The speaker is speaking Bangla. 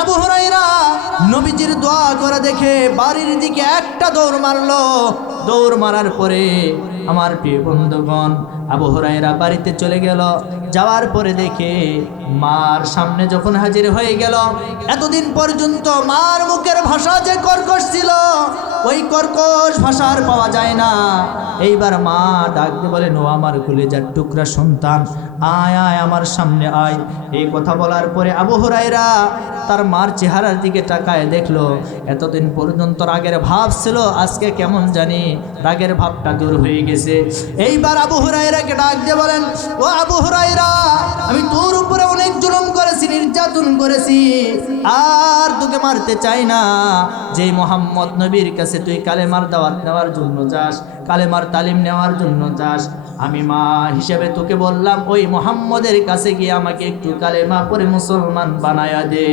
আবু হুরায়রা নবীজির দোয়া করে দেখে বাড়ির দিকে একটা দৌড় মারলো। দৌড় মারার পরে আমার প্রিয় বন্ধুগণ, আবু হুরায়রা বাড়িতে চলে গেল। যাওয়ার পরে দেখে মার সামনে যখন হাজির হয়ে গেল, এতদিন পর্যন্ত মার মুখের ভাষা যে কর্কশ ছিল, ওই কর্কশ ভাষা আর পাওয়া যায় না। এইবার মা ডাক দিয়ে বলেন, ও আমার কলিজার টুকরা সন্তান, আয় আয় আমার সামনে আয়। এই কথা বলার পরে আবু হুরায়রা তার মার চেহারার দিকে তাকায় দেখলো, এতদিন পর্যন্ত রাগের ভাব ছিল, আজকে কেমন জানি রাগের ভাবটা দূর হয়ে গেছে। এইবার আবু হুরায়রাকে ডাক দিয়ে বলেন, ও আবু হুরায়রা, আমি তোর উপরে অনেক জুলুম করেছি, নির্যাতন করেছি, আর তোকে মারতে চাই না। যেই মোহাম্মদ নবীর কাছে তুই কালেমার দাওয়াত নেওয়ার জন্য যাস, কালেমার তালিম নেওয়ার জন্য যাস, আমি মা হিসেবে তোকে বললাম ওই মোহাম্মদের কাছে গিয়ে আমাকে একটু কালেমা পড়ে মুসলমান বানায়া দে।